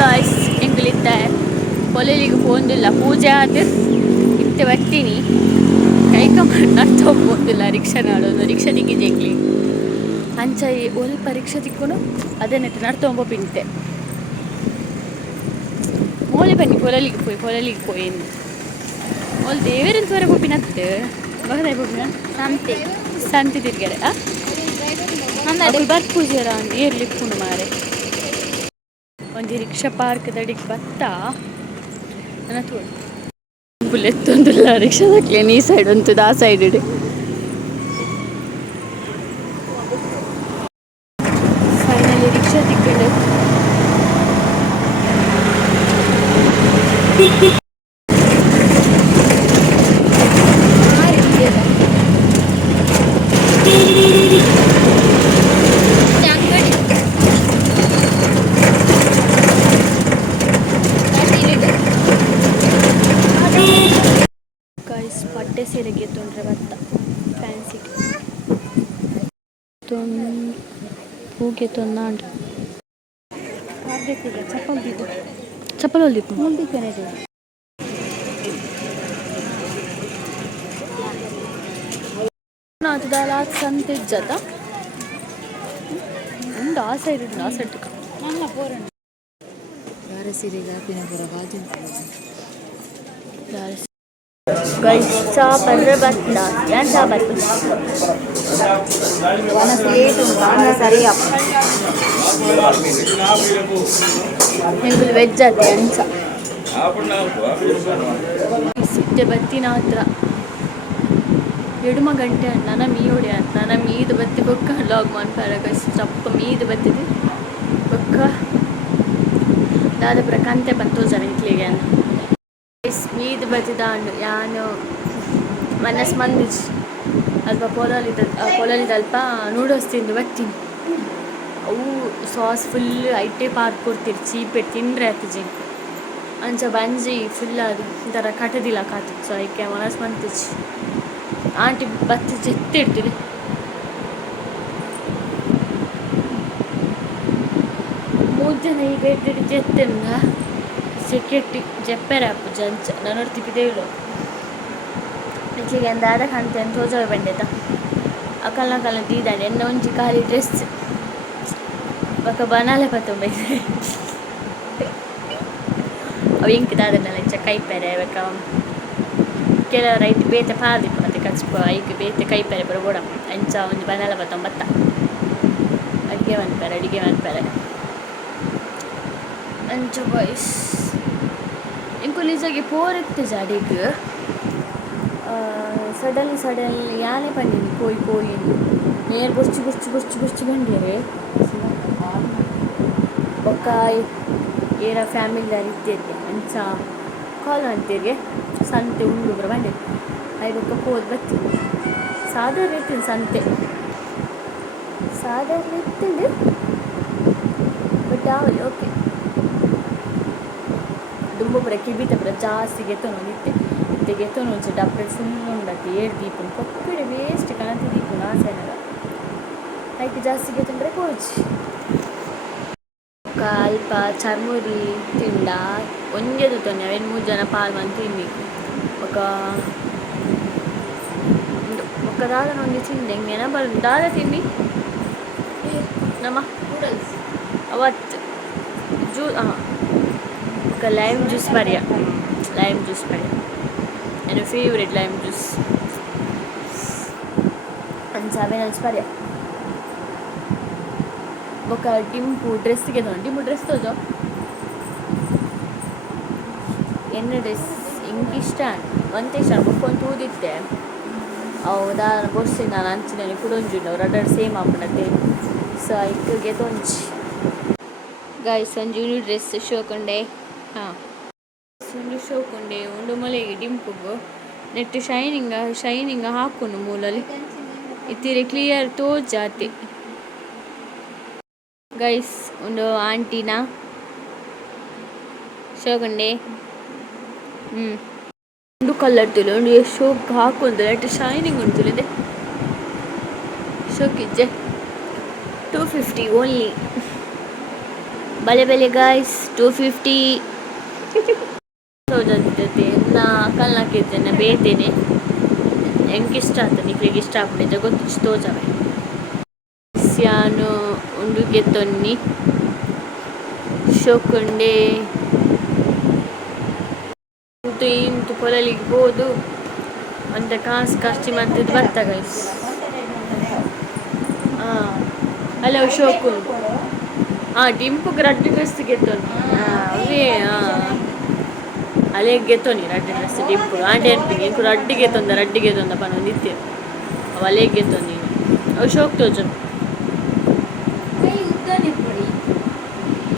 Guys ಎಂಗ್ಲಿದ್ದ ಕೊಲೆಲಿಗೆ ಹೋಗಿಲ್ಲ ಪೂಜೆ ಆದರೆ ಇತ್ತೆ ಬರ್ತೀನಿ. ಕೈಕ ನಡ್ತ ಹೋಗ್ಬೋದಿಲ್ಲ ರಿಕ್ಷಾ ನಾಡೋದು. ರಿಕ್ಷಾ ದಿಕ್ಕಿಜೆಗ್ಲಿ ಅಂಚ ಈ ಒಲ್ಪ ರಿಕ್ಷಾ ತಿಕ್ಕೊಂಡು ಅದನ್ನೆಟ್ಟು ನಡ್ತೊಂಬ ಪಿಂತೆ. ಮೋಲಿ ಬನ್ನಿ ಕೊಲಲಿಗೆ ಪೋಯಿ ಕೊಲಲಿಗೆ ಪೋಯಿ ಓಲ್ ದೇವೇರಂತ ವರೆ ಪೋಪಿನತ್ತೆ ಬಗದಾಯ್ ಪೋಪಿನ ಸಂತೆ. ಸಂತಿ ತಿರ್ಗಡೆ ಆ? ಅದು ಬರ್ತ್ ಪೂಜೆರ ಅಂದ್ ಏರ್ಲಿಪ್ಪುಂಡು ಮಾರೆ. ಒಂಜಿ ರಿಕ್ಷಾ ಪಾರ್ಕ್ ದಡಿಗೆ ಬತ್ತಾ ನನ್ನ ತೋಡು ಫುಲ್ ಒಂದಿಲ್ಲ ರಿಕ್ಷಾ ಹಾಕ್ಲೇನು ಈ ಸೈಡ್ ಒಂದು ಆ ಸೈಡ್ ಇಡಿ. ಫೈನಲಿ ರಿಕ್ಷಾ ತಿಕ್ಕಂಡು ಸೀರೆಗೆ ತೊಂದರೆ ಬತ್ತ ಫ್ಯಾನ್ಸಿಗೆ ಹೂಗೆ ತೊಂದಾಂಡ್ ಚಪ್ಪಲ್ ಬಿದ್ದು ಚಪ್ಪಲ್ ಹೊಲ್ದಿತ್ತು ಮುಂದಿಕ್ಕನೆ ನಾತದಾಲ ಸಂತೆ ಇಜ್ಜತ ಉಂಡು ಆ ಸೈಡ್ ಉಂಡು ಆ ಸೈಡ್ ನಮ್ಮ ಪೋರಣ. ಯಾರ ಸೀರೆಗೆ ಹಾಪಿನ ಪುರ ಬಾಜು. ಗೈಸ್ ಚಾ ಪಂದ್ರೆ ಬತ್ತ ಏನ್ ವನ ಸೇಟು ವನ ಸರಿಯ ನಿಮ್ಗೆ ವೆಜ್ ಅದೇ ಎಂಚ ಸಿಟ್ಟೆ ಬತ್ತಿನ ಹತ್ರ ಎಡುಮ ಗಂಟೆ ನನ್ನ ಮೀ ಅಂತ ನನ್ನ ಮೀದು ಬತ್ತಿ ಬೊಕ್ಕ ಲಾಗ್ ಮಾಡ್ಪಾರ ಗೈಸ್ ಚಪ್ಪ ಮೀದು ಬತ್ತಿದೆ ಬೊಕ್ಕ ದಾದ ಪ್ರಕಾಂತೆ ಬಂತು ಜನಕ್ಕೆ ಗೈಸ್ ಮೀದು ಬತ್ತಿದಾಂಡು ಯಾನು, ಮನಸ್ ಮಂದಿಜ್ ಅಲ್ಪ ಪೊಲಲಿದ ಪೊಲಲಿದ ಅಲ್ಪ ನೂಡಲ್ಸ್ ತಿಂದು ಬರ್ತೀನಿ ಅವು ಸಾಸ್ ಫುಲ್ ಐಟೆ ಪಾರ್ಕ್ ಕೊಡ್ತೀರಿ ಚೀಪೆ ತಿಂದ್ರೆ ಆತಿಜಿ ಅಂಚ ಬಂಜಿ ಫುಲ್ ಅದು ಒಂಥರ ಕಟದಿಲ್ಲ ಕಾತು ಸೊ ಐಕೆ ಮನಸ್ ಮಂತಿಜಿ ಆಂಟಿ ಬತ್ತಿ ಜೆತ್ತಿಡ್ತೀರಿ ಮೂರು ಜನ ಈಗ ಇಟ್ಟಿಟ್ಟು ಜೆತ್ತಿಂದ ಸೆಕ್ಯೂರಿಟಿ ಜೆಪ್ಪೆರೆ ಅಪ್ಪು ಜಂಚ ನಾನು ತಿಪ್ಪಿದೇಳು ಹೆಚ್ಚಿಗೆ ಎಂದಾದ ಕಾಣ್ತೆ ಅಂತ ತೋಜಾವೆ ಬಂಡೆತ. ಅಕಲ್ನ ಕಲ್ನ ದೀದಾನೆ ಎನ್ನ ಒಂಜಿ ಖಾಲಿ ಡ್ರೆಸ್ ಬೊಕ ಬನಾಲೆ ಪತ್ತೊಂಬೈ. ಅವು ಎಂಕ್ ದಾದನಲ್ಲ ಇಂಚ ಕೈಪೆರೆ ಬೊಕ ಕೆಲವರು ಐತಿ ಬೇತೆ ಪಾದಿಪ್ಪ ಮತ್ತೆ ಕಚ್ಪ. ಐಕ್ ಬೇತೆ ಕೈಪೆರೆ ಬರ ಬೋಡ ಅಂಚ ಒಂಜಿ ಬನಾಲ ಪತ್ತೊಂಬತ್ತ. ಅಡಿಗೆ ಮನ್ಪೆರೆ ಅಡಿಗೆ ಮನ್ಪೆರೆ ಅಂಚ ಬಾಯ್ಸ್ ಇಂಕು ನಿಜಾಗಿ ಪೋರೆತ್ತೆ ಜಾಡಿಗ ಸಡನ್ ಸಡನ್ಲಿ ಯಾನೆ ಪಂಡಿನಿ ಪೋಯಿ ಕೋಯಿ ನೇರ್ ಗುರ್ಚಿ ಗುರ್ಚಿ ಗುರ್ಚಿ ಗುರ್ಚಿ ಬಂದಿರೆ ಬೊಕ್ಕ ಏರ ಫ್ಯಾಮಿಲಿ ಇತ್ತಿರ್ಗೆ ಅಂಚ ಕಾಲ್ ಅಂತಿರ್ಗೆ. ಸಂತೆ ಉಂಡುಗ್ರ ಬಂಡೆ ಐ ಬೊಕ್ಕ ಹೋದ್ ಬತ್ತಿ. ಸಾಧಾರಣ ಇರ್ತೀನಿ ಸಂತೆ. ಸಾಧಾರಣ ಇರ್ತೀನಿ ಬಟ್ ಯಾವಲ್ಲಿ ಓಕೆ ದುಂಬು ಬರ ಕಿಬಿತ ಬರ ಜಾಸ್ತಿ ಗೆತ್ತನು ನಿತ್ತೆ ಇತ್ತೆ ಗೆತ್ತನು ಒಂಚ ಡಬ್ಬೆ ಫುಲ್ ಉಂಡತಿ ಏಳು ದೀಪನ ಕೊಕ್ಕಡೆ ವೇಸ್ಟ್ ಕಾಣತಿ ದೀಪನ ಆ ಸೈನಗ ಐಕೆ ಜಾಸ್ತಿ ಗೆತ್ತಂದ್ರೆ ಕೋಚ್ ఒక అల్ప చర్మురి తిండ ಒಂಜೆದುತೊನೆ ಅವೇನು ಮೂರು ಜನ ಪಾಲ್ ಮಂದಿ ತಿನ್ನಿ ఒక ఒక దాదా నుండి తిండి ఇంకేనా బల్ దాదా తిండి ನಮ್ಮ ನೂಡಲ್ಸ್ ಅವತ್ತು ಜ್ಯೂ ఒక లైమ్ జ్యూస్ పర్య లైమ్ జ్యూస్ పర్య ನನ್ನ ಫೇವ್ರೆಟ್ ಲೈಮ್ ಜ್ಯೂಸ್ ಒಂದು ಸೆವೆನ್ ಅನ್ಸ್ ಪರ್ಯ ఒక ಡಿಂಪು ಡ್ರೆಸ್ಸಿಗೆ ತಗೊಂಡು ಡಿಂಪು ಡ್ರೆಸ್ ತೋಜೋ ಎನ್ನ ಡ್ರೆಸ್ ಹಿಂಗೆ ಇಷ್ಟ ಒಂತೆ ಇಷ್ಟ ಬುಕ್ಕೊಂಡು ತೂದಿತ್ತೆ ಅವು ದಾನ ಬೊರ್ಸಿ ನಾನು ಅಂಚಿನ ಕುಡೊಂಜುಂಡು ಅವ್ರು ಅಡ್ಡ ಸೇಮ್ ಆಪಣತೆ ಸೊ ಇಕ್ಕಗೆ ತೊಂಚಿ ಗಾಯ್ಸ್ ಒಂಜೂರು ಡ್ರೆಸ್ ಶೋಕೊಂಡೆ ಹಾಂ. ಒಂದು ಶೋಕುಂಡೆ ಒಂದು ಮೊಲೆಗೆ ಡಿಂಪುಗು ನೆಟ್ ಶೈನಿಂಗ್ ಶೈನಿಂಗ್ ಹಾಕೊಂಡು ಮೂಲಲಿ ಇತ್ತಿರೆ ಕ್ಲಿಯರ್ ತೋಜಾತಿ. ಗೈಸ್ ಒಂದು ಆಂಟಿನ ಶೋಕುಂಡೆ. ಹ್ಞೂ ಒಂದು ಕಲರ್ ತುಳು ಒಂದು ಶೋಕ್ ಹಾಕೊಂಡು ನೆಟ್ ಶೈನಿಂಗ್ ಉಂಟುಲಿದೆ ಶೋಕಿಜ್ಜೆ ಟೂ ಫಿಫ್ಟಿ ಓನ್ಲಿ ಬಲೆ ಬಲೆ ಗಾಯ್ಸ್ ಟೂ ಫಿಫ್ಟಿ ಜೊತೆ ನಾ ಕಲ್ನಾಕಿದ್ದೇನೆ, ಬೇತೇನೆ. ಹೆಂಗೆ ಇಷ್ಟ ಅಂತ ನಿಕ್ಲಿಗೆ ಇಷ್ಟ ಆಗ್ಬಿಟ್ಟಿದೆ ಗೊತ್ತಿಷ್ಟು ತೋಜವೆ. ಸ್ಯಾನು ಉಂಡು ತೊನ್ನಿ. ಶೋಕುಂಡೆ. ಇಂತು ಇಂತು ಪೊಲಲಿಗೆ ಹೋದು ಅಂತ ಕಾಸು ಖರ್ಚು ಮಾಡ್ತಿದ್ದು ಬರ್ತಾ ಗೈಸ್ ಹಾಂ ಅಲ್ಲ ಶೋಕು. ಹಾಂ ಡಿಂಪು ರಡ್ಡು ಡ್ರೆಸ್ ಗೆತ್ತೋನಿ ಅವೇ ಅಲೆ ಗೆತ್ತೋನಿ ರಡ್ಡು ಡ್ರೆಸ್, ಡಿಂಪು. ಆಂಟಿ ಇಂಕು ರಡ್ಡು ಗೆತ್ತೊಂದ ರಡ್ಡು ಗೆತ್ತೊಂದ ಪನ ನಿತ್ಯ ಅವು ಅಲೆ ಶೋಕ್ ತೋಜನು.